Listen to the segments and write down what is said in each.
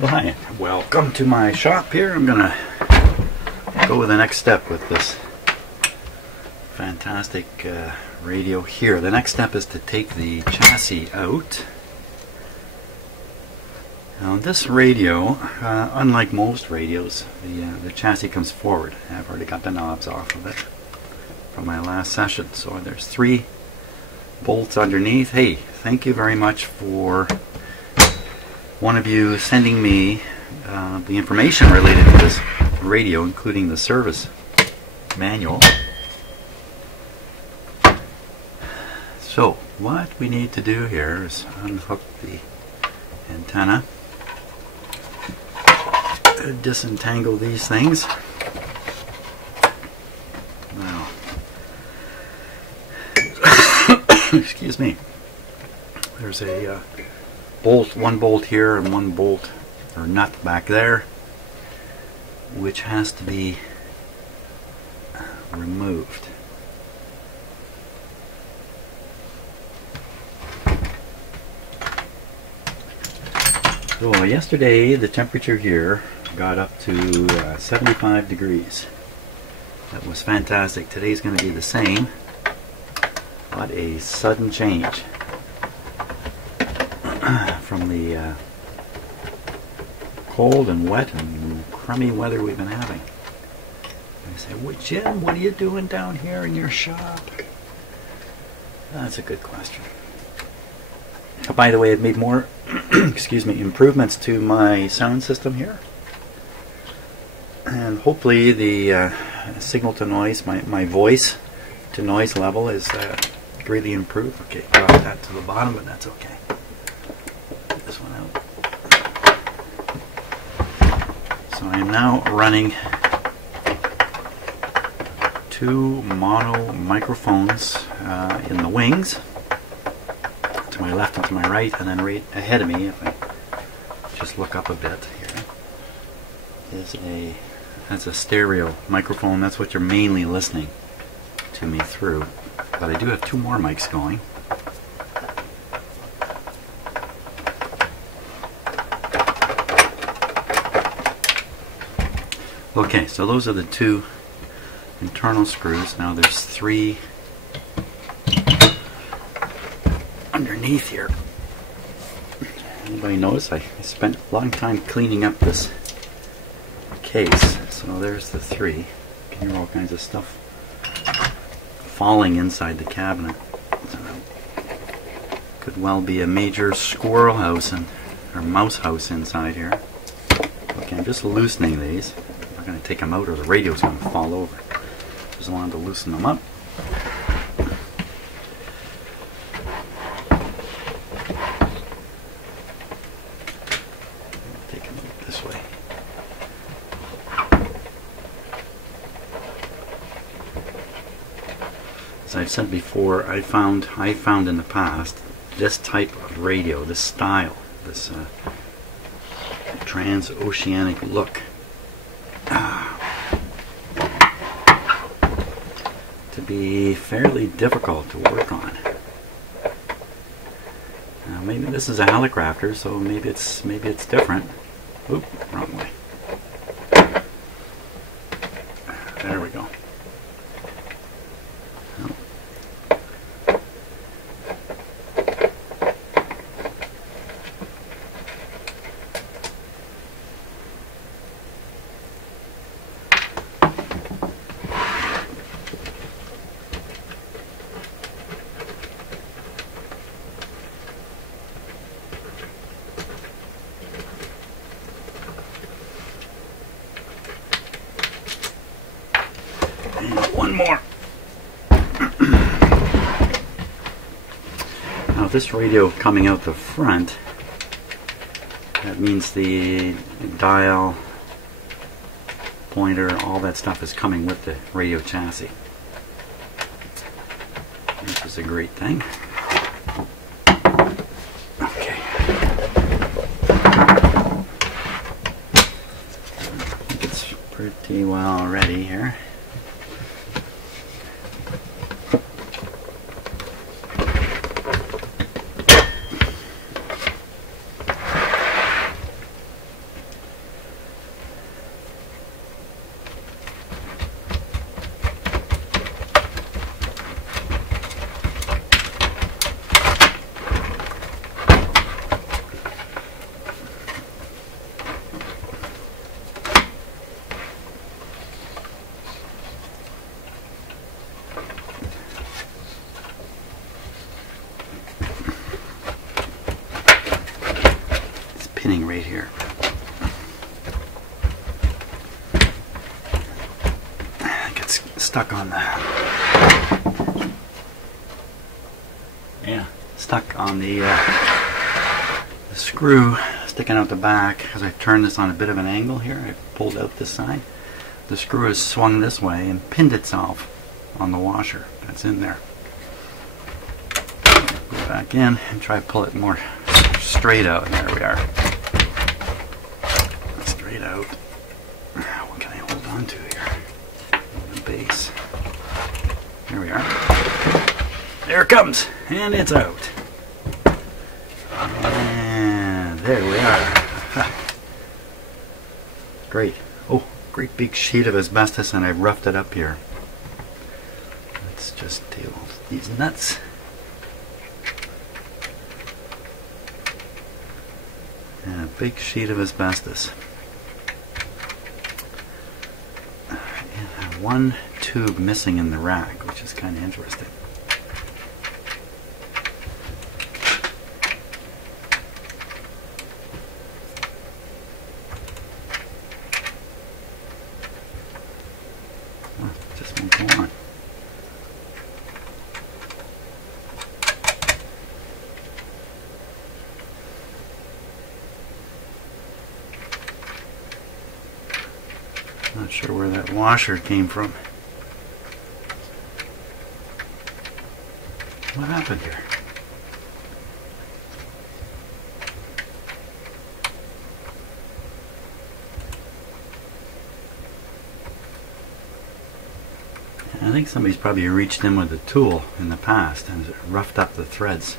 Well, hi, welcome to my shop here. I'm gonna go with the next step with this fantastic radio here. The next step is to take the chassis out. Now this radio, unlike most radios, the chassis comes forward. I've already got the knobs off of it from my last session. So there's 3 bolts underneath. Hey, thank you very much for one of you sending me the information related to this radio, including the service manual. So what we need to do here is unhook the antenna, disentangle these things. Now, excuse me, there's a bolt, 1 bolt here and 1 bolt or nut back there, which has to be removed. So yesterday the temperature here got up to 75 degrees. That was fantastic. Today's going to be the same. What a sudden change from the cold and wet and crummy weather we've been having. I say, well, Jim, what are you doing down here in your shop? That's a good question. Oh, by the way, I've made more excuse me, improvements to my sound system here, and hopefully the signal to noise, my voice to noise level is greatly improved. Okay, drop that to the bottom, but that's okay. Get this one out. So I am now running 2 mono microphones in the wings, to my left and to my right, and then right ahead of me, if I just look up a bit here, that's a stereo microphone. That's what you're mainly listening to me through. But I do have 2 more mics going. Okay, so those are the 2 internal screws. Now there's 3 underneath here. Anybody notice I spent a long time cleaning up this case? So there's the 3. You can hear all kinds of stuff falling inside the cabinet. Could well be a major squirrel house or mouse house inside here. Okay, I'm just loosening these. I'm not going to take them out or the radio's going to fall over. Just wanted to loosen them up. Take them out this way. As I've said before, I found in the past this type of radio, this style, this transoceanic look, to be fairly difficult to work on. Now maybe this is a Hallicrafters, so maybe it's different. Oop, wrong way. There we go. And 1 more. Now this radio coming out the front, that means the dial, pointer, all that stuff is coming with the radio chassis. This is a great thing. Okay. I think it's pretty well ready here. tightening right here. It gets stuck on the screw sticking out the back. As I've turned this on a bit of an angle here, I've pulled out this side. The screw is swung this way and pinned itself on the washer that's in there. Go back in and try to pull it more straight out. There we are. Straight out. What can I hold on to here? The base. There we are. There it comes, and it's out. And there we are. Great. Oh, great big sheet of asbestos, and I've roughed it up here. Let's just deal with these nuts. And a big sheet of asbestos. And one tube missing in the rack, which is kind of interesting. Well, it just won't go on. Not sure where that washer came from. What happened here? I think somebody's probably reached in with a tool in the past and roughed up the threads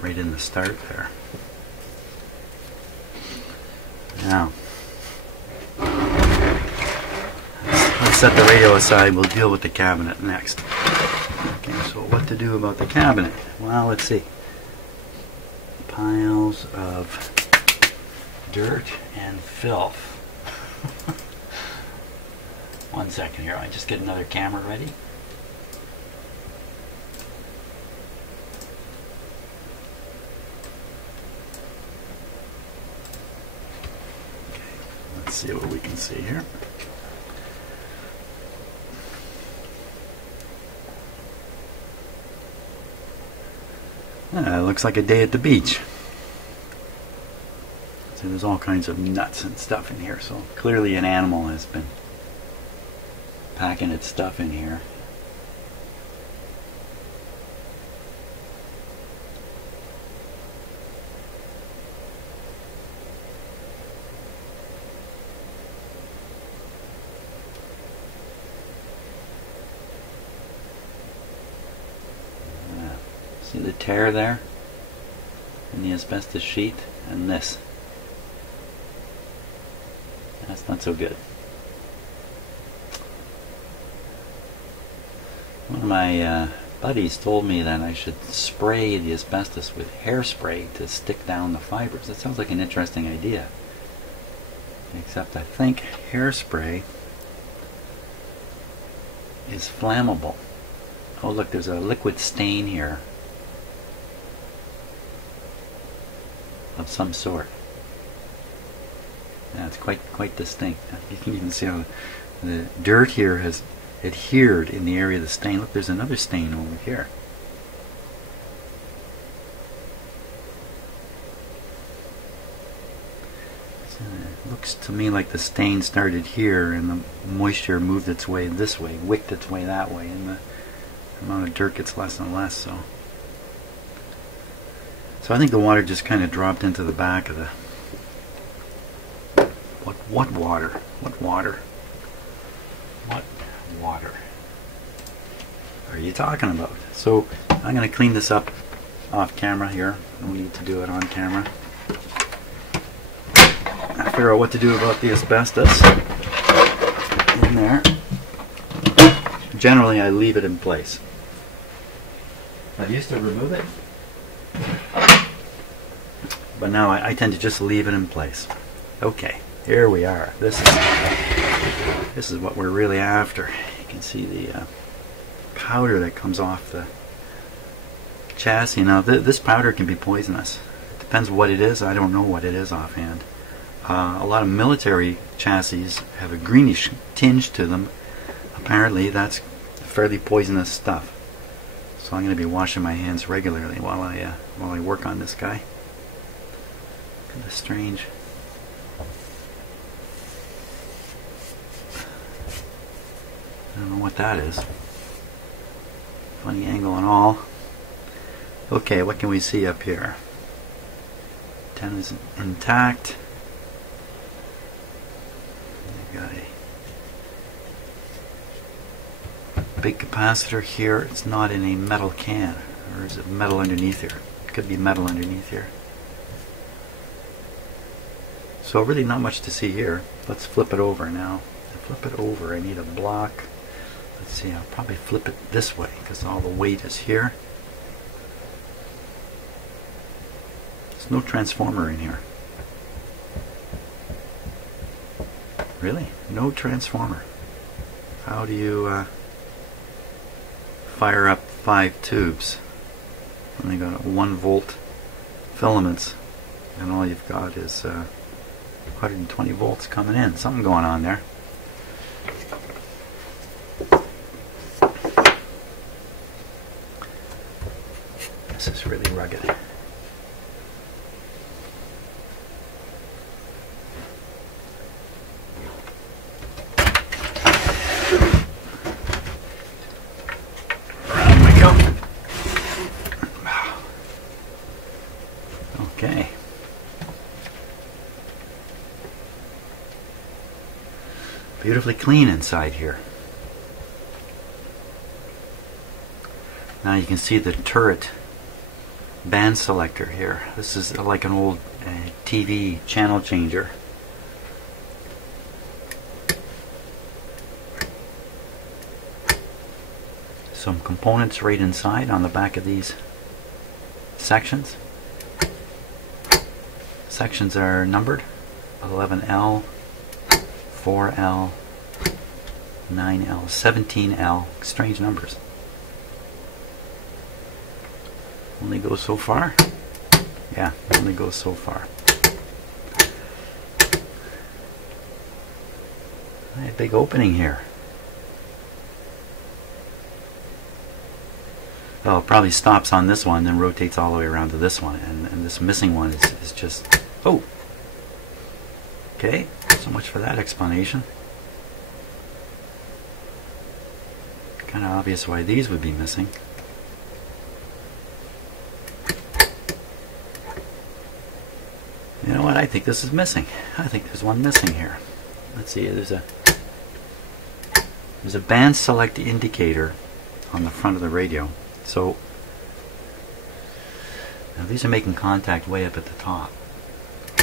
right in the start there. Now, let's set the radio aside. We'll deal with the cabinet next. Okay, so what to do about the cabinet? Well, let's see. Piles of dirt and filth. One second here, I just get another camera ready. Okay, let's see what we can see here. It looks like a day at the beach. So there's all kinds of nuts and stuff in here, so clearly an animal has been packing its stuff in here. See the tear there in the asbestos sheet, and this. That's not so good. One of my buddies told me that I should spray the asbestos with hairspray to stick down the fibers. That sounds like an interesting idea. Except I think hairspray is flammable. Oh look, there's a liquid stain here of some sort. Yeah, it's quite distinct. You can even see how the dirt here has adhered in the area of the stain. Look, there's another stain over here. So it looks to me like the stain started here and the moisture moved its way this way, wicked its way that way, and the amount of dirt gets less and less. So I think the water just kind of dropped into the back of the... What water? What water? What water are you talking about? So I'm going to clean this up off camera here. No need to do it on camera. I figure out what to do about the asbestos in there. Generally I leave it in place. I used to remove it, but now I tend to just leave it in place. Okay, here we are. This is what we're really after. You can see the powder that comes off the chassis. Now this powder can be poisonous. It Depends what it is. I don't know what it is offhand. A lot of military chassis have a greenish tinge to them. Apparently that's fairly poisonous stuff. So I'm going to be washing my hands regularly while I work on this guy. Kind of strange. I don't know what that is. Funny angle and all. Okay, what can we see up here? Antenna is intact. We've got a big capacitor here. It's not in a metal can. Or is it metal underneath here? It could be metal underneath here. So really not much to see here. Let's flip it over now. To flip it over, I need a block. Let's see, I'll probably flip it this way because all the weight is here. There's no transformer in here. Really? No transformer. How do you fire up 5 tubes? Only got 1 volt filaments, and all you've got is 120 volts coming in. Something going on there. This is really rugged. There we go. Okay. Beautifully clean inside here. Now you can see the turret band selector here. This is like an old TV channel changer. Some components right inside on the back of these sections. Sections are numbered: 11L, 4L, 9L, 17L. Strange numbers. Only goes so far? Yeah, only goes so far. A big opening here. Well, it probably stops on this one, then rotates all the way around to this one, and this missing one is just... Oh! Okay, so much for that explanation. Kind of obvious why these would be missing. You know what? I think this is missing. I think there's one missing here. Let's see. There's a band select indicator on the front of the radio. So now these are making contact way up at the top.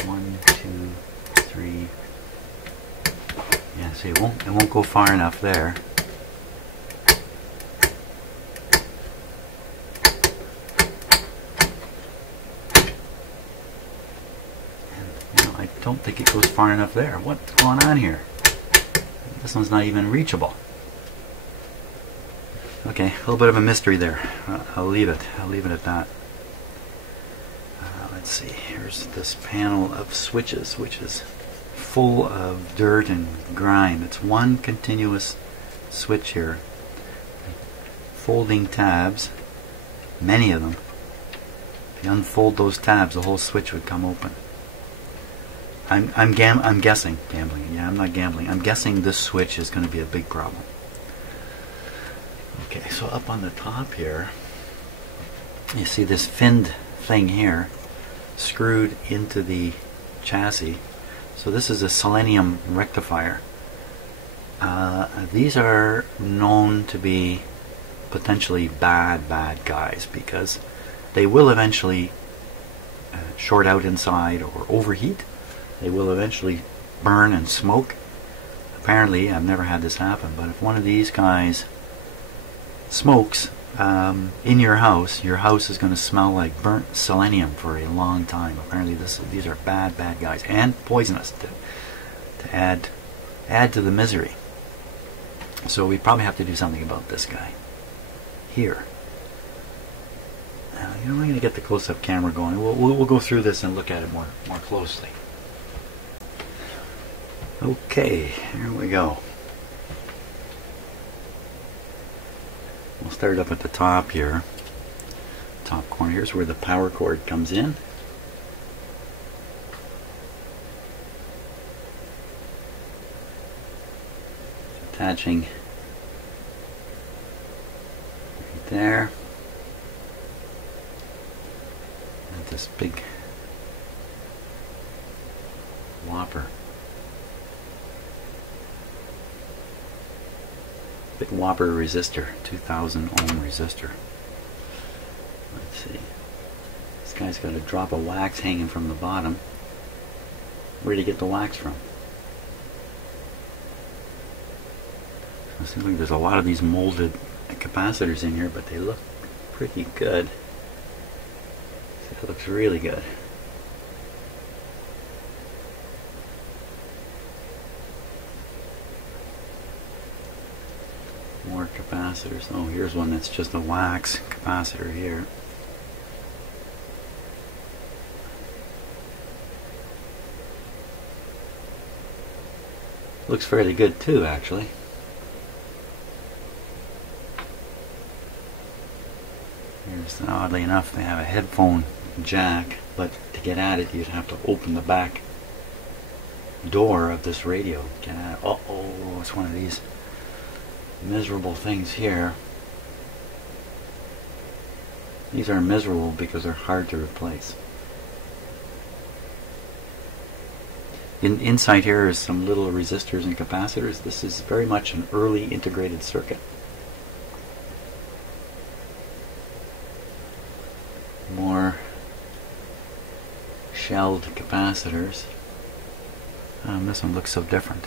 1, 2, 3. Yeah. See, it won't go far enough there. I don't think it goes far enough there. What's going on here? This one's not even reachable. Okay, a little bit of a mystery there. I'll leave it. I'll leave it at that. Let's see. Here's this panel of switches, which is full of dirt and grime. It's one continuous switch here. Folding tabs, many of them. If you unfold those tabs, the whole switch would come open. I'm guessing gambling. Yeah, I'm not gambling. I'm guessing this switch is going to be a big problem. Okay, so up on the top here, you see this finned thing here, screwed into the chassis. So this is a selenium rectifier. These are known to be potentially bad guys because they will eventually short out inside or overheat. They will eventually burn and smoke. Apparently, I've never had this happen, but if one of these guys smokes in your house is going to smell like burnt selenium for a long time. Apparently these are bad guys and poisonous to add to the misery. So we probably have to do something about this guy here. You know, I'm going to get the close-up camera going. We'll go through this and look at it more closely. Okay, here we go. We'll start up at the top here. Top corner. Here's where the power cord comes in. It's attaching right there. And this big whopper. Big whopper resistor, 2000 ohm resistor. Let's see. This guy's got a drop of wax hanging from the bottom. Where did he get the wax from? So it seems like there's a lot of these molded capacitors in here, but they look pretty good. See, that looks really good. More capacitors. Oh, here's one that's just a wax capacitor here. Looks fairly good too, actually. Here's, oddly enough, they have a headphone jack, but to get at it you'd have to open the back door of this radio. Get at it. Uh-oh, it's one of these miserable things here. These are miserable because they're hard to replace. Inside here is some little resistors and capacitors. This is very much an early integrated circuit. More shelled capacitors. This one looks so different.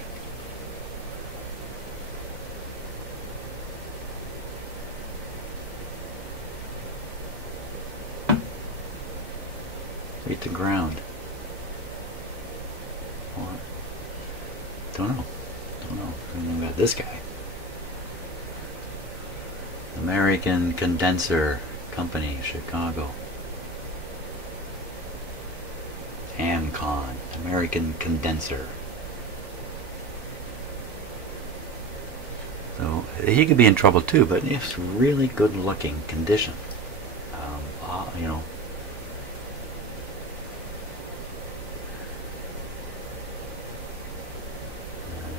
Straight to ground. Or, don't know. And then we got this guy. American Condenser Company, Chicago. AMCON, American Condenser. So he could be in trouble too, but it's really good looking condition. You know.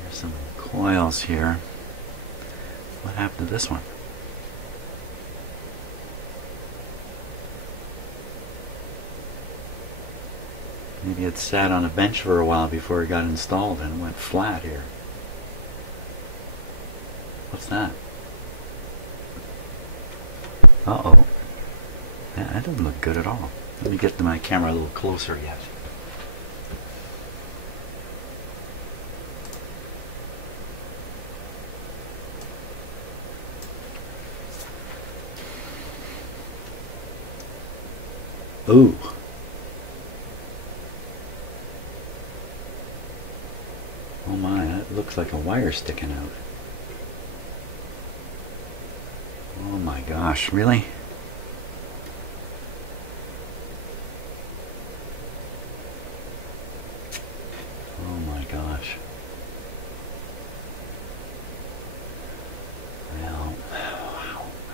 There's some coils here. What happened to this one? Maybe it sat on a bench for a while before it got installed and it went flat here. What's that? Uh-oh. That doesn't look good at all. Let me get to my camera a little closer yet. Ooh. Oh my, that looks like a wire sticking out. Oh my gosh, really? Oh my gosh. Well,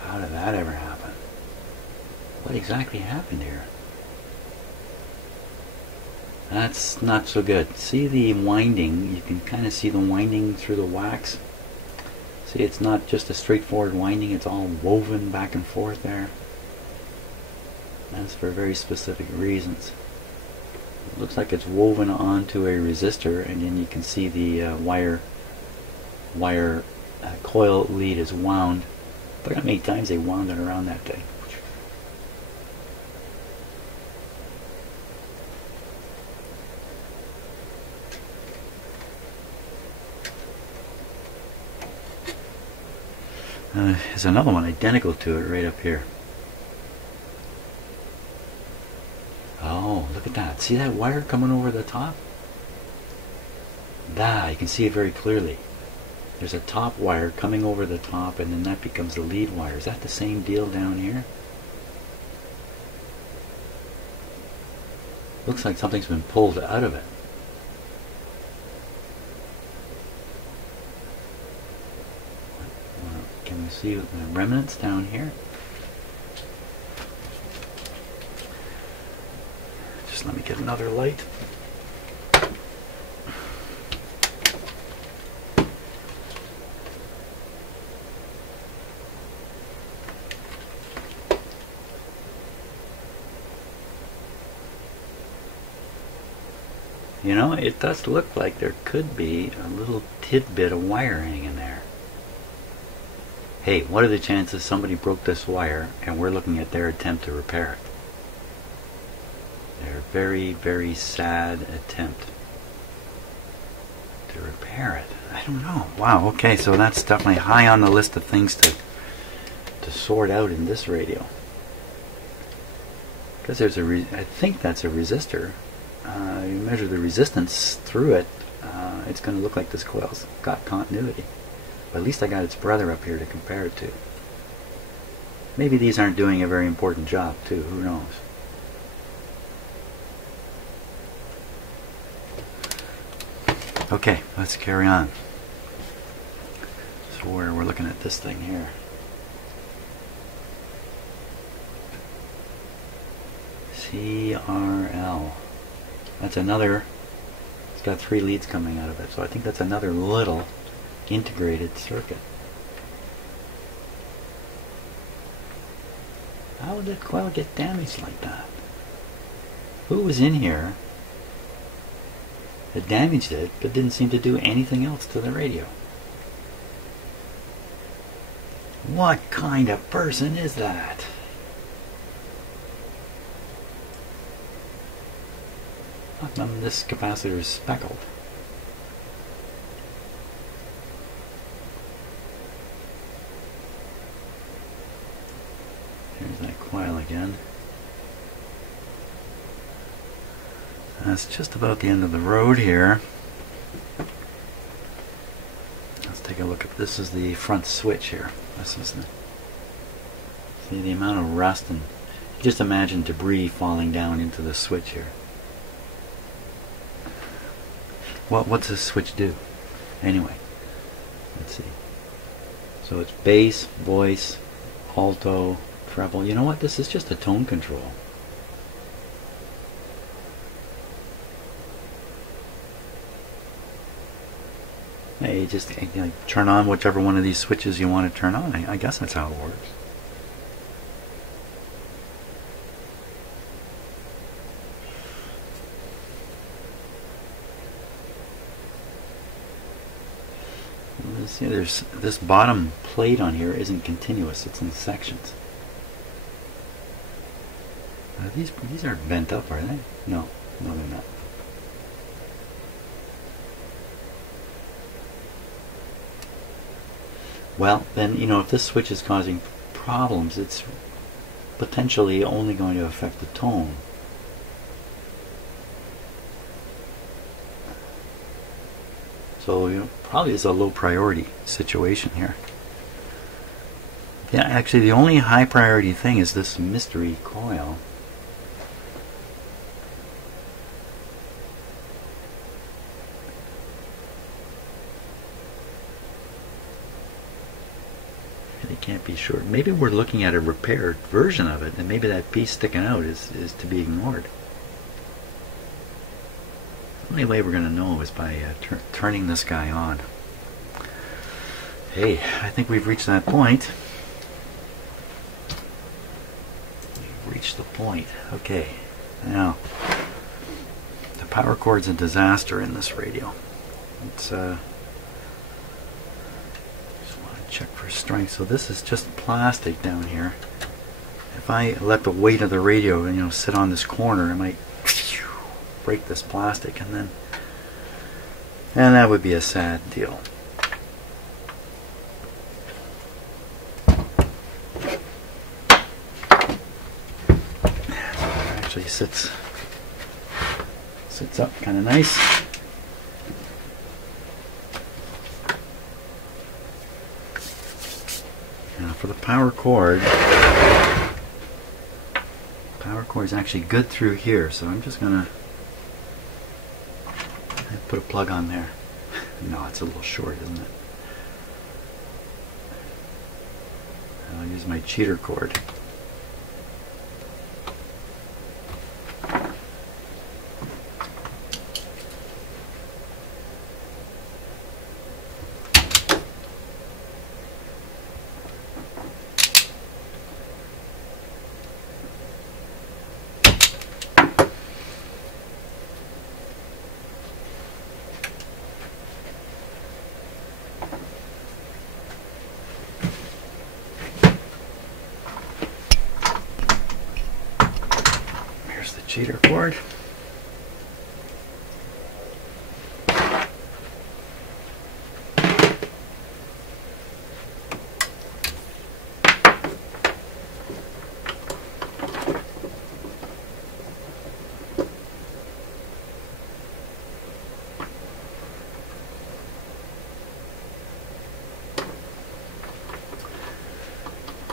how did that ever happen? What exactly happened here? That's not so good. See the winding? You can kind of see the winding through the wax. See, it's not just a straightforward winding, it's all woven back and forth there. That's for very specific reasons. It looks like it's woven onto a resistor, and then you can see the wire coil lead is wound. Look how many times they wound it around that thing. There's another one identical to it right up here. Oh, look at that. See that wire coming over the top? You can see it very clearly. There's a top wire coming over the top, and then that becomes the lead wire. Is that the same deal down here? Looks like something's been pulled out of it. Can we see the remnants down here? Just let me get another light. You know, it does look like there could be a little tidbit of wire hanging there. Hey, what are the chances somebody broke this wire and we're looking at their attempt to repair it? Their very, very sad attempt to repair it. I don't know. Wow, okay, so that's definitely high on the list of things to sort out in this radio. Because there's I think that's a resistor. You measure the resistance through it, it's going to look like this coil's got continuity. But at least I got its brother up here to compare it to. Maybe these aren't doing a very important job too, who knows. Okay, let's carry on. So we're looking at this thing here. CRL. That's another, it's got 3 leads coming out of it, so I think that's another little integrated circuit. How did the coil get damaged like that? Who was in here that damaged it but didn't seem to do anything else to the radio? What kind of person is that? How come this capacitor is speckled? Here's that coil again. That's just about the end of the road here. Let's take a look at this. Is the front switch here. This is the, see the amount of rust, and just imagine debris falling down into the switch here. What's this switch do? Anyway, let's see. So it's bass, voice, alto, treble. You know what? This is just a tone control. Hey, just turn on whichever one of these switches you want to turn on. I guess that's how it works. See, there's this bottom plate on here isn't continuous; it's in sections. These aren't bent up, are they? No, they're not. Well, then if this switch is causing problems, it's potentially only going to affect the tone. So probably is a low priority situation here. Yeah, actually the only high priority thing is this mystery coil. They can't be sure. Maybe we're looking at a repaired version of it, and maybe that piece sticking out is to be ignored. The only way we're going to know is by turning this guy on. Hey, I think we've reached that point. We've reached the point. Okay, now the power cord's a disaster in this radio. It's just want to check for strength. So this is just plastic down here. If I let the weight of the radio, sit on this corner, it might break this plastic, and that would be a sad deal. It actually sits up kind of nice. Now for the power cord cord is actually good through here, so I'm just gonna put a plug on there. No, it's a little short, isn't it? I'll use my cheater cord. Cheater cord.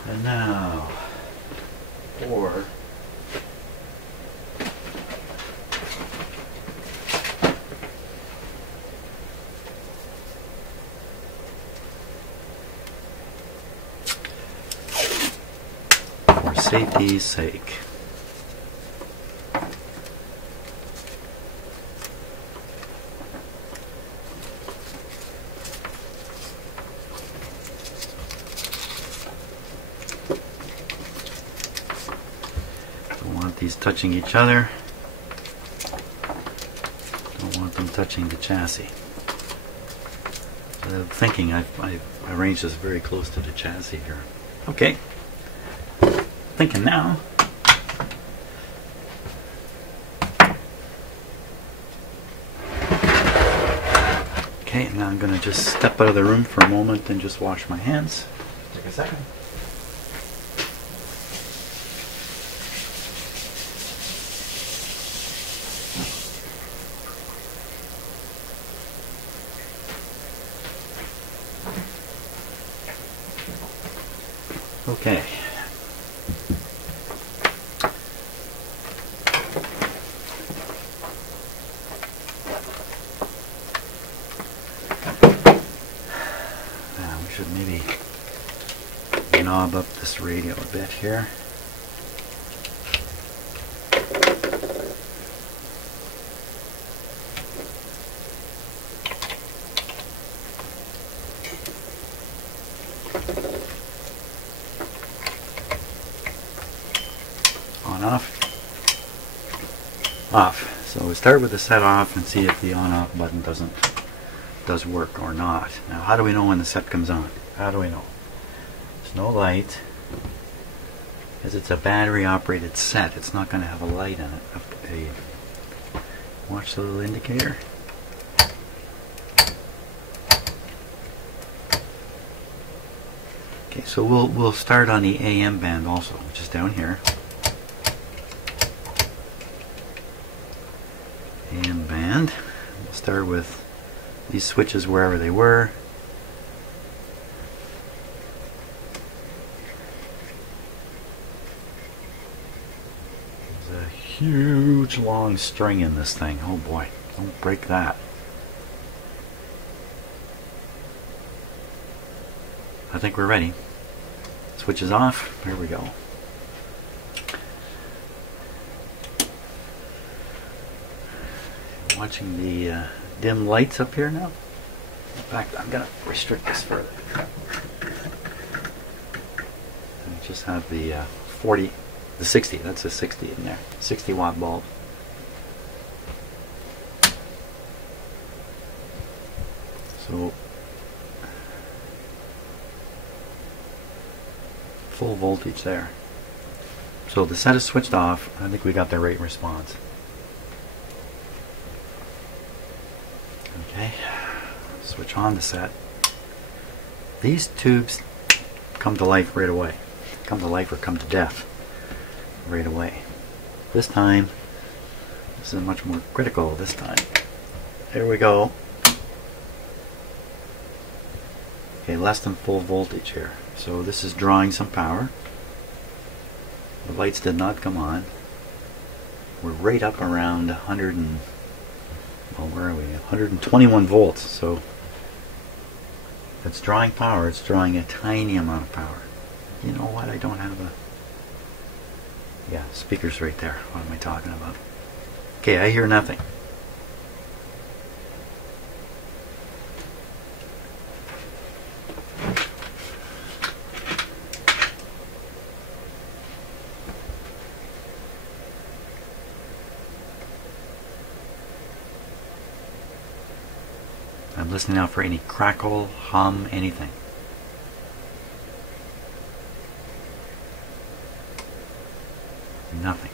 And now for safety's sake. Don't want these touching each other. Don't want them touching the chassis. Thinking I've arranged this very close to the chassis here. Okay. Thinking now. Okay, now I'm going to just step out of the room for a moment and just wash my hands. Take a second. Okay. Should maybe knob up this radio a bit here. On, off. Off. So we start with the set off and see if the on off button does work or not. Now, how do we know when the set comes on? How do we know? There's no light. Because it's a battery operated set, it's not going to have a light in it. Watch the little indicator. Okay, so we'll start on the AM band also, which is down here. AM band. We'll start with these switches wherever they were. There's a huge long string in this thing. Oh boy, don't break that. I think we're ready. Switch is off. Here we go. Watching the dim lights up here now. In fact, I'm going to restrict this further. And just have the 60, that's a 60 in there. 60 watt bulb. So, full voltage there. So the set is switched off. I think we got the right response. Okay, switch on the set. These tubes come to life right away. Come to life or come to death right away. This time, this is much more critical this time. Here we go. Okay, less than full voltage here. So this is drawing some power. The lights did not come on. we're right up around 100 and, well, where are we? 121 volts. So it's drawing power. It's drawing a tiny amount of power. You know what? I don't have a... Yeah, speaker's right there. What am I talking about? Okay, I hear nothing. I'm listening out for any crackle, hum, anything. Nothing.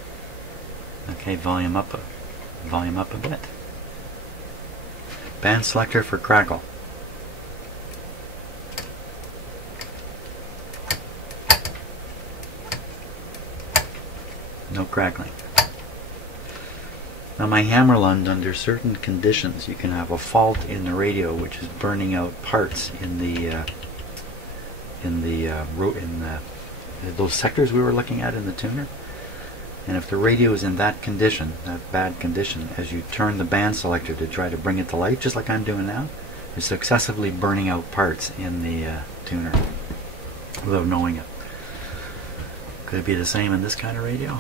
Okay, volume up a bit. Band selector for crackle. No crackling. Now my Hammerlund, under certain conditions, you can have a fault in the radio which is burning out parts in those sectors we were looking at in the tuner. And if the radio is in that condition, that bad condition, as you turn the band selector to try to bring it to life, just like I'm doing now, you're successively burning out parts in the tuner without knowing it. Could it be the same in this kind of radio?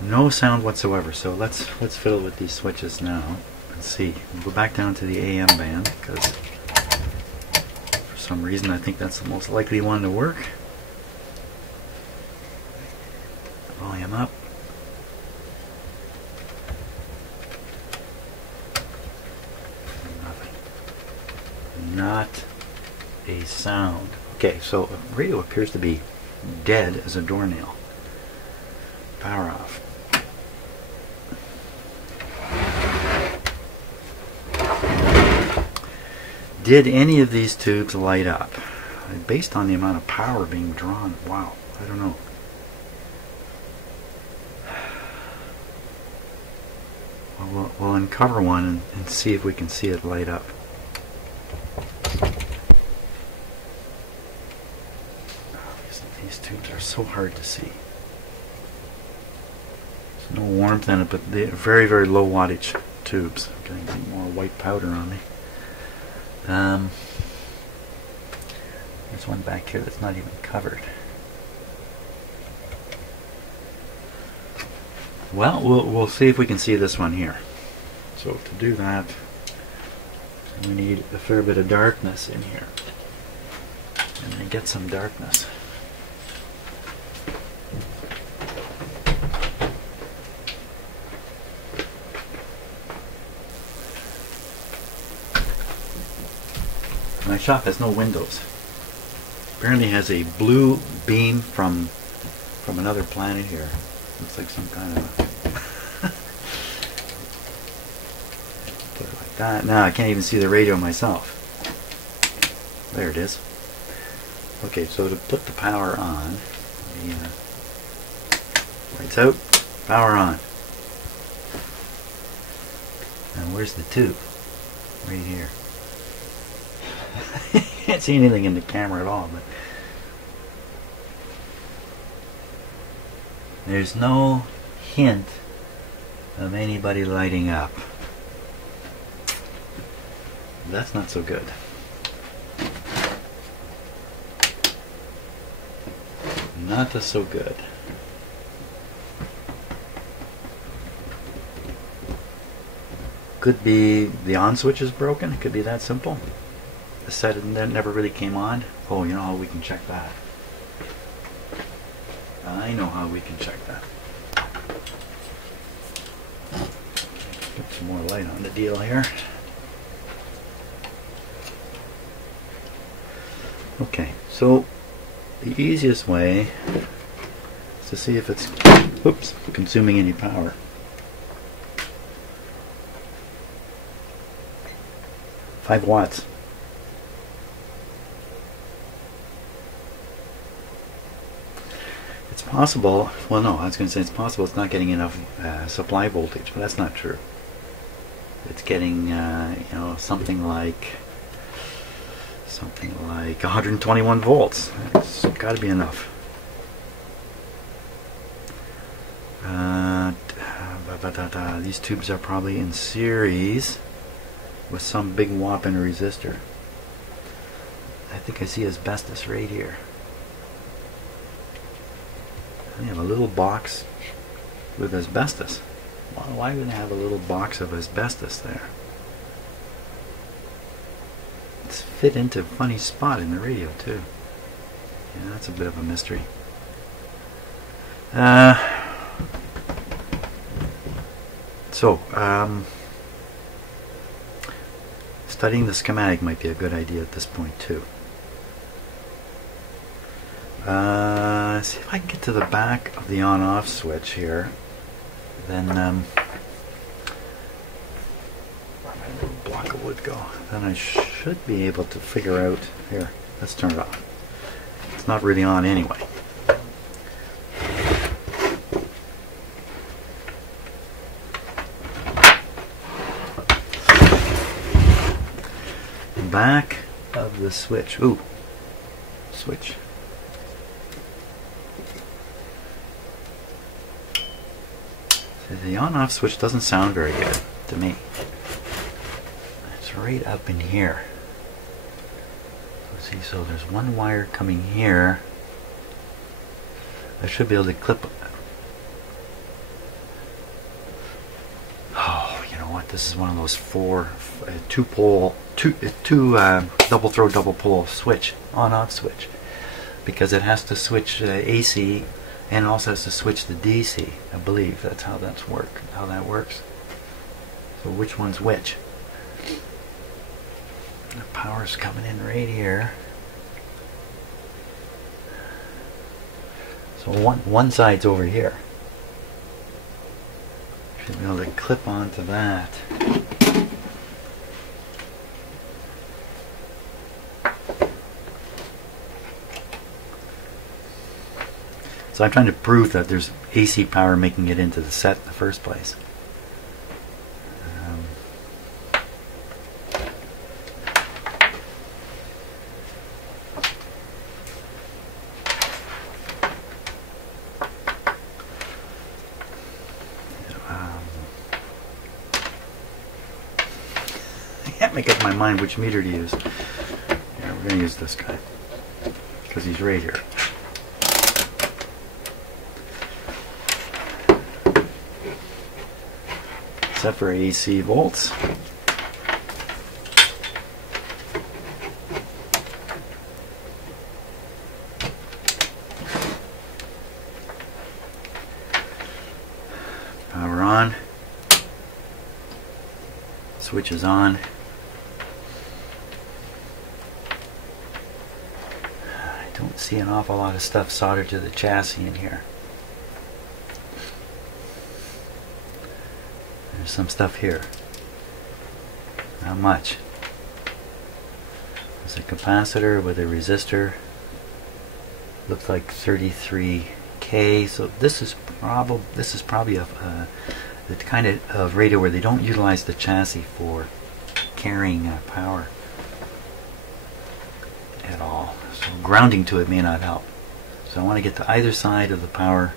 No sound whatsoever. So let's fiddle with these switches now and see. We'll go back down to the AM band because for some reason I think that's the most likely one to work. Volume up. Nothing. Not a sound. Okay, so the radio appears to be dead as a doornail. Power off. Did any of these tubes light up? Based on the amount of power being drawn, wow, I don't know. We'll uncover one and see if we can see it light up. These tubes are so hard to see. There's no warmth in it, but they're very, very low wattage tubes. I'm getting more white powder on me. There's one back here that's not even covered. Well, we'll see if we can see this one here. So to do that, we need a fair bit of darkness in here. And then get some darkness. My shop has no windows. Apparently has a blue beam from another planet here. Looks like some kind of put it like that. Now I can't even see the radio myself. There it is. Okay, so to put the power on, lights out, power on. Now where's the tube? Right here. Can't see anything in the camera at all, but there's no hint of anybody lighting up. That's not so good. Not so good. Could be the on switch is broken. It could be that simple. The set never really came on. Oh, you know how we can check that. I know how we can check that. Get some more light on the deal here. Okay, so the easiest way is to see if it's consuming any power. Five watts. It's possible, well no, I was going to say it's possible it's not getting enough supply voltage, but that's not true. It's getting, you know, something like 121 volts. It's got to be enough. These tubes are probably in series with some big whopping resistor. I think I see asbestos right here. I have a little box with asbestos. Well, why would I have a little box of asbestos there? It's fit into a funny spot in the radio too. Yeah, that's a bit of a mystery. Studying the schematic might be a good idea at this point too. See if I can get to the back of the on-off switch here. Then where'd my little block of wood go? Then I should be able to figure out. Here, let's turn it off. It's not really on anyway. Back of the switch. Ooh, switch. The on-off switch doesn't sound very good to me. It's right up in here. Let's see, so there's one wire coming here. I should be able to clip. Oh, you know what? This is one of those two double throw, double pull switch, on-off switch, because it has to switch AC and also has to switch the DC. I believe that's how that works. So which one's which? The power's coming in right here. So one side's over here. Should be able to clip onto that. So I'm trying to prove that there's AC power making it into the set in the first place. I can't make up my mind which meter to use. Yeah, we're going to use this guy because he's right here. Set for AC volts. Power on. Switch is on. I don't see an awful lot of stuff soldered to the chassis in here. There's some stuff here. Not much. There's a capacitor with a resistor. Looks like 33K. So this is probably the kind of radio where they don't utilize the chassis for carrying power at all. So grounding to it may not help. So I want to get to either side of the power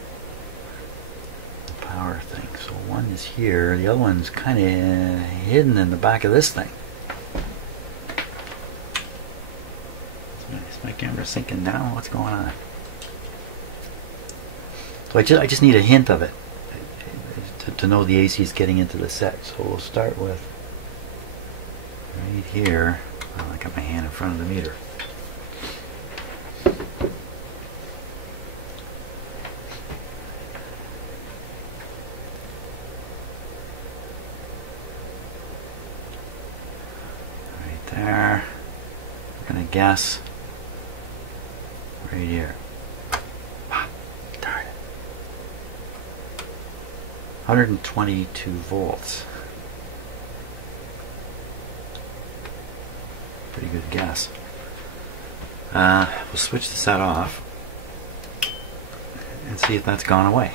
thing. So one is here, the other one's kind of hidden in the back of this thing. Is my camera sinking now? What's going on? So I just need a hint of it to know the AC is getting into the set. So we'll start with right here. Oh, I got my hand in front of the meter. There. I'm going to guess right here. Ah, darn it. 122 volts. Pretty good guess. We'll switch the set off and see if that's gone away.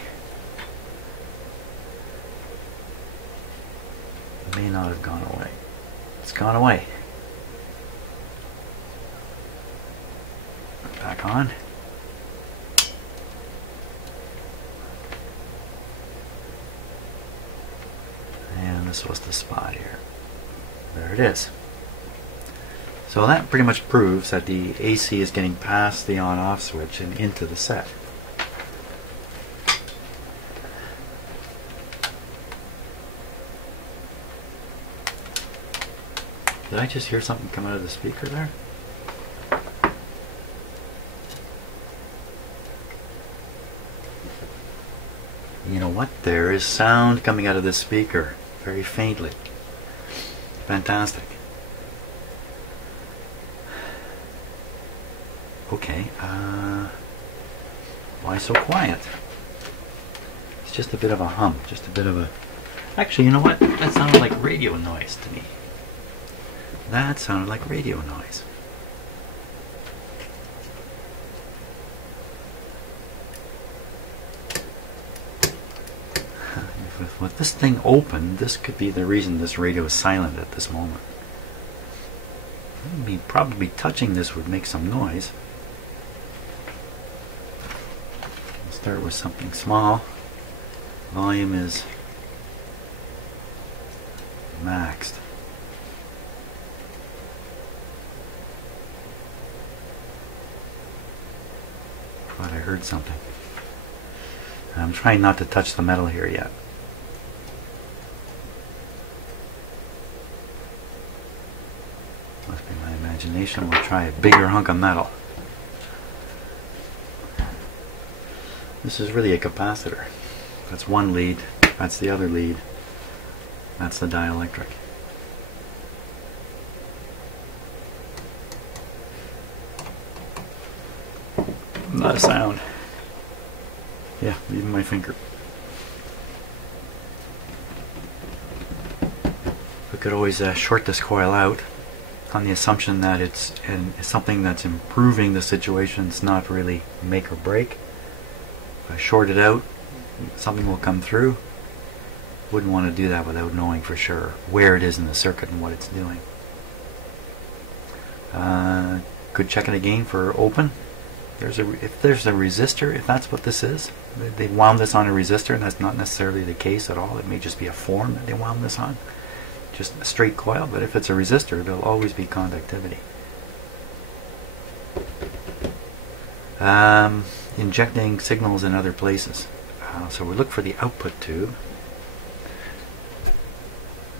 It may not have gone away. It's gone away. Back on. am I supposed to spot here? There it is. So that pretty much proves that the AC is getting past the on-off switch and into the set. Did I just hear something come out of the speaker there? You know what? There is sound coming out of this speaker, very faintly. Fantastic. Okay, why so quiet? It's just a bit of a hum, just a bit of a... Actually, you know what? That sounded like radio noise to me. That sounded like radio noise. With this thing open, this could be the reason this radio is silent at this moment. Probably touching this would make some noise. Let's start with something small. Volume is maxed. Thought I heard something. I'm trying not to touch the metal here yet. Must be my imagination. We'll try a bigger hunk of metal. This is really a capacitor. That's one lead. That's the other lead. That's the dielectric. Not a sound. Yeah, even my finger. We could always short this coil out on the assumption that it's something that's improving the situation. It's not really make or break. If I short it out, something will come through. Wouldn't want to do that without knowing for sure where it is in the circuit and what it's doing. Could check it again for open. If there's a resistor, if that's what this is, they wound this on a resistor, and that's not necessarily the case at all. It may just be a form that they wound this on, just a straight coil. But if it's a resistor, there'll always be conductivity. Injecting signals in other places. So we look for the output tube.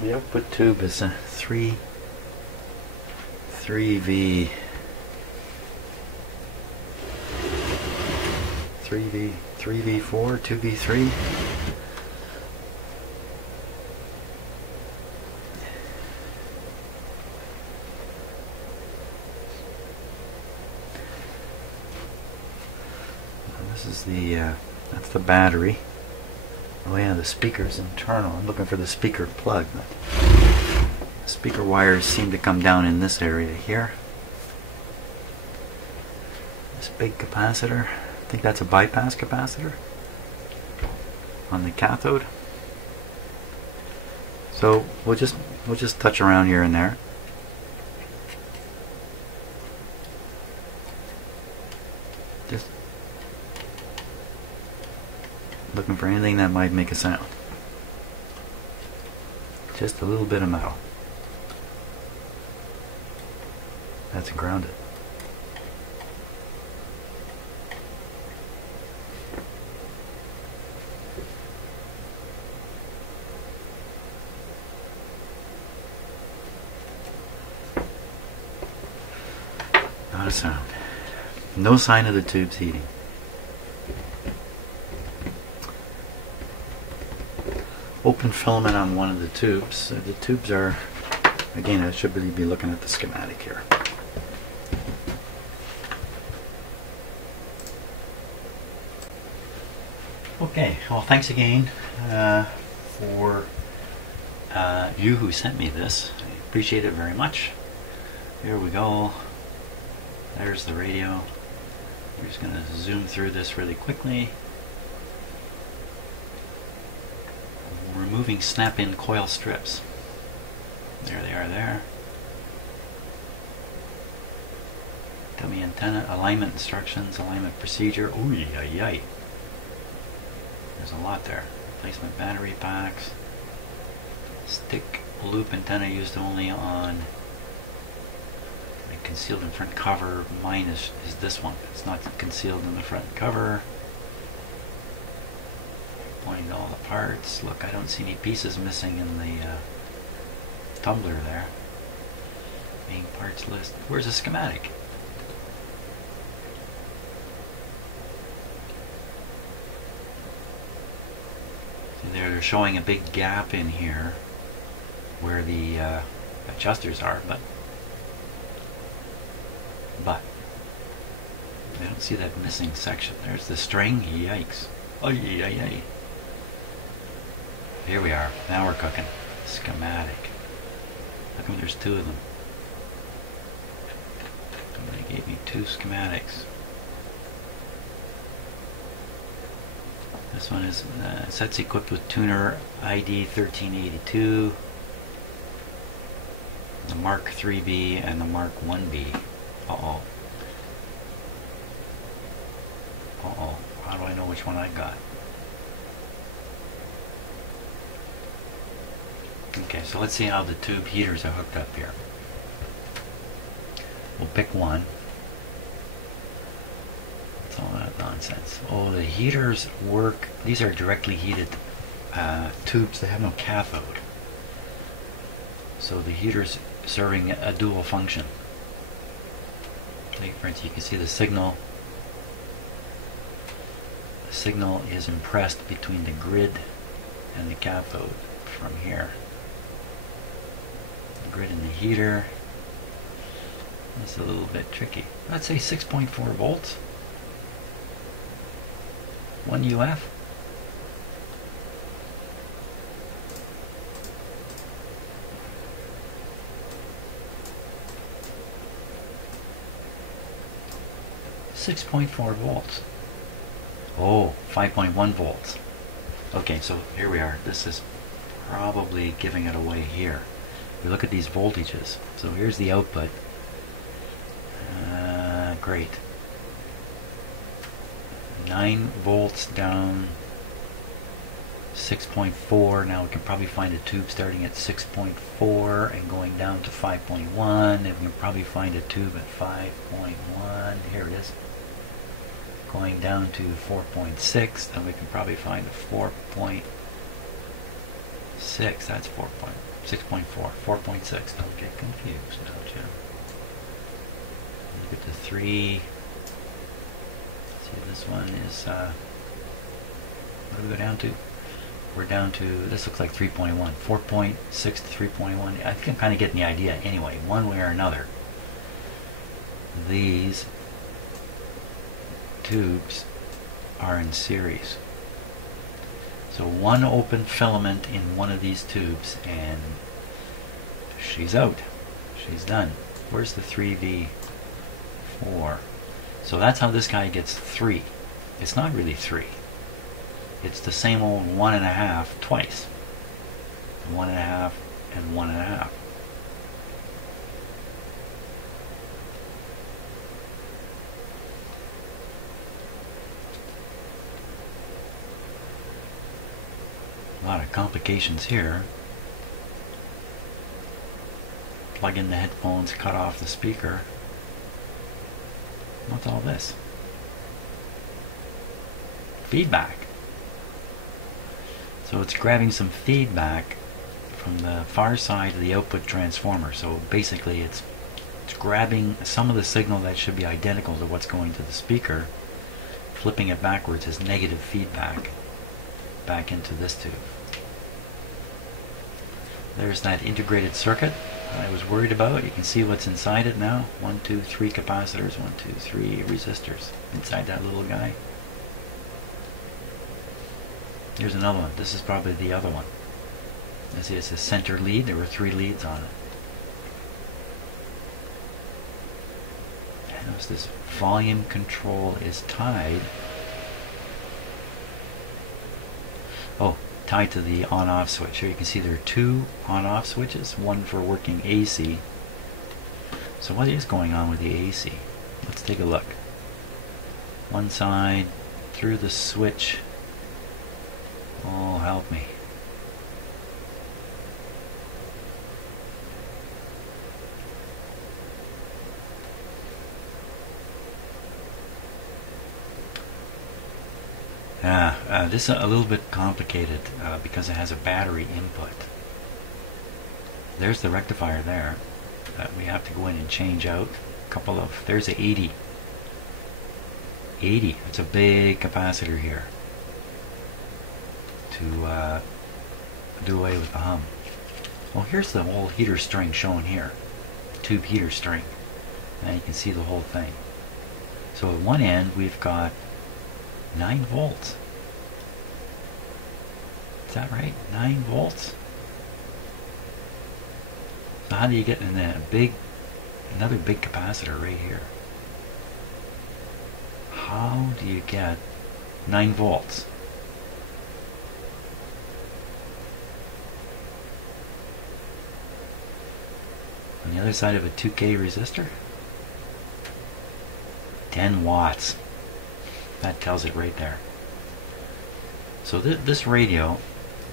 The output tube is a 3V. 3V4, 2V3. This is the that's the battery. Oh yeah, the speaker's internal. I'm looking for the speaker plug. The speaker wires seem to come down in this area here. This big capacitor. I think that's a bypass capacitor on the cathode. So we'll just touch around here and there. Just looking for anything that might make a sound. Just a little bit of metal. That's grounded. Not a sound. No sign of the tubes heating. Open filament on one of the tubes. The tubes are, again, I should really be looking at the schematic here. Okay, well, thanks again for you who sent me this. I appreciate it very much. Here we go. There's the radio. We're just going to zoom through this really quickly. Removing snap-in coil strips. There they are there. Dummy antenna, alignment instructions, alignment procedure. Ooh, yay. There's a lot there. Replacement battery packs. optic loop antenna used only on the concealed in front cover. Mine is this one. It's not concealed in the front cover. Pointing to all the parts. Look, I don't see any pieces missing in the tumbler there. Main parts list. Where's the schematic? See there, they're showing a big gap in here where the adjusters are, but I don't see that missing section. There's the string. Yikes. Oh, yay. Here we are. Now we're cooking. Schematic. How come there's two of them? They gave me two schematics. This one is sets equipped with tuner ID 1382, the Mark 3B and the Mark 1B. Uh-oh. How do I know which one I got? Okay, so let's see how the tube heaters are hooked up here. We'll pick one. What's all that nonsense? Oh, the heaters work. These are directly heated tubes. They have no cathode. So the heater's serving a dual function. Like, for instance, you can see the signal. The signal is impressed between the grid and the cathode from here. The grid and the heater. That's a little bit tricky. Let's say 6.4 volts. 1 UF. .4 volts. Oh, 5.1 volts. Okay, so here we are. This is probably giving it away here. We look at these voltages. So here's the output. Great. 9 volts down. 6.4. Now we can probably find a tube starting at 6.4 and going down to 5.1. And we can probably find a tube at 5.1. Here it is. Going down to 4.6, then we can probably find a 4.6. That's 6.4. 4.6. Don't get confused, don't you? Look at the 3. See, this one is what do we go down to? We're down to, this looks like 3.1. 4.6 to 3.1. I think I'm kind of getting the idea anyway, one way or another. These tubes are in series. So one open filament in one of these tubes and she's out. She's done. Where's the 3V4? So that's how this guy gets 3. It's not really 3. It's the same old 1.5 twice. 1.5 and 1.5. A lot of complications here. Plug in the headphones, cut off the speaker. What's all this? Feedback. So it's grabbing some feedback from the far side of the output transformer. So basically it's grabbing some of the signal that should be identical to what's going to the speaker, flipping it backwards as negative feedback back into this tube. There's that integrated circuit I was worried about. You can see what's inside it now. 1, 2, 3 capacitors, 1, 2, 3 resistors inside that little guy. Here's another one. This is probably the other one. You see it's a center lead. There were 3 leads on it. And notice this volume control is tied. Oh, tied to the on-off switch. Here you can see there are 2 on-off switches, one for working AC. So what is going on with the AC? Let's take a look. One side, through the switch. Oh, help me. This is a little bit complicated because it has a battery input. There's the rectifier there that we have to go in and change out a couple of. There's a 80. It's a big capacitor here to do away with the hum. Well, here's the whole heater string shown here, tube heater string, and you can see the whole thing. So at one end we've got 9 volts. Is that right? 9 volts? So how do you get in another big capacitor right here? How do you get 9 volts? On the other side of a 2K resistor? 10 watts. That tells it right there. So this radio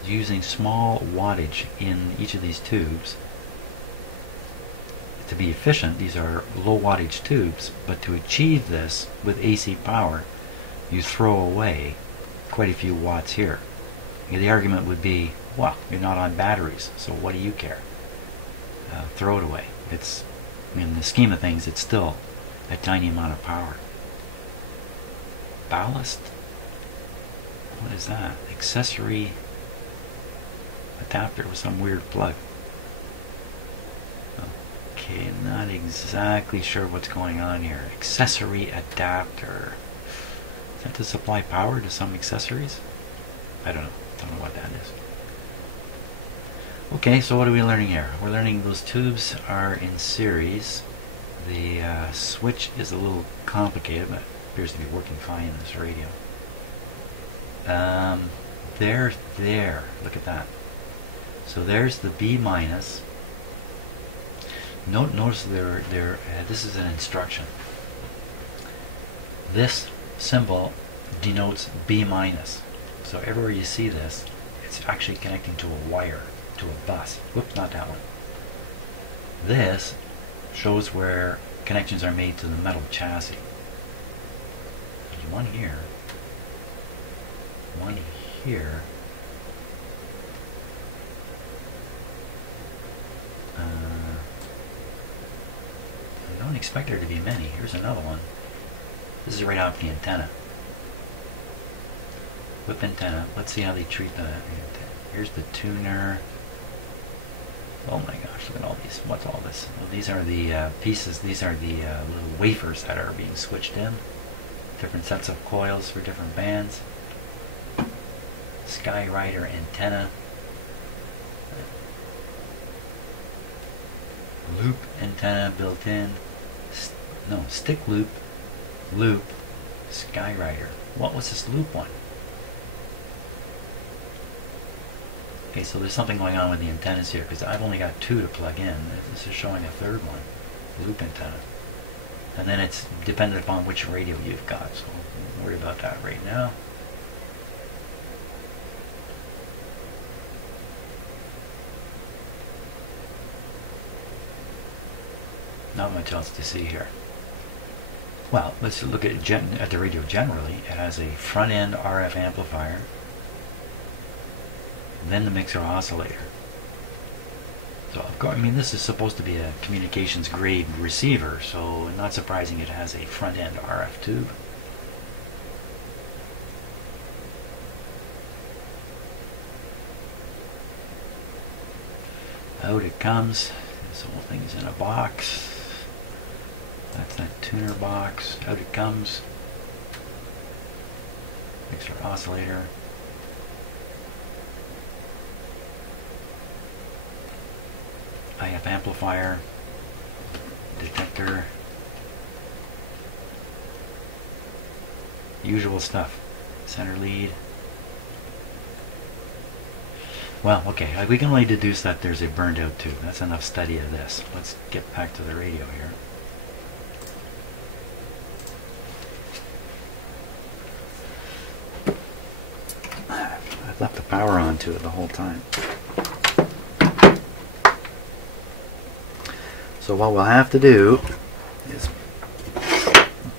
is using small wattage in each of these tubes. To be efficient, these are low wattage tubes, but to achieve this with AC power, you throw away quite a few watts here. The argument would be, well, you're not on batteries, so what do you care? Throw it away. It's, in the scheme of things, it's still a tiny amount of power. Ballast? What is that? Accessory adapter with some weird plug. Okay, not exactly sure what's going on here. Accessory adapter. Is that to supply power to some accessories? I don't know. Don't know what that is. Okay, so what are we learning here? We're learning those tubes are in series. The switch is a little complicated, but appears to be working fine in this radio. There. Look at that. So there's the B minus. Notice this is an instruction. This symbol denotes B minus. So everywhere you see this, it's actually connecting to a wire, to a bus. Whoops, not that one. This shows where connections are made to the metal chassis. There's one here, one here. I don't expect there to be many. Here's another one. This is right off the antenna. Whip antenna. Let's see how they treat that. Here's the tuner. Oh my gosh, look at all these. What's all this? Well, these are the pieces. These are the little wafers that are being switched in. Different sets of coils for different bands. Skyrider antenna. Loop antenna built in. Stick loop. Loop. Skyrider. What was this loop one? Okay, so there's something going on with the antennas here because I've only got 2 to plug in. This is showing a third one. Loop antenna. And then it's dependent upon which radio you've got, so don't worry about that right now. Not much else to see here. Well, let's look at the radio generally. It has a front-end RF amplifier, then the mixer oscillator. So, of course, I mean, this is supposed to be a communications grade receiver, so not surprising it has a front-end RF tube. Out it comes. This whole thing is in a box. That's that tuner box. Out it comes. Mixer oscillator. IF amplifier. Detector. Usual stuff. Center lead. Well, okay, we can only deduce that there's a burned out tube. That's enough study of this. Let's get back to the radio here. I've left the power on to it the whole time. So what we'll have to do is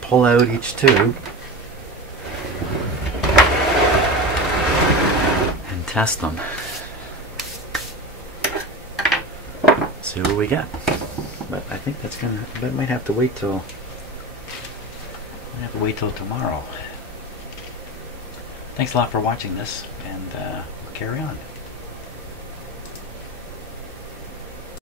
pull out each tube test them. See what we get. But I think that might have to wait till tomorrow. Thanks a lot for watching this, and we'll carry on.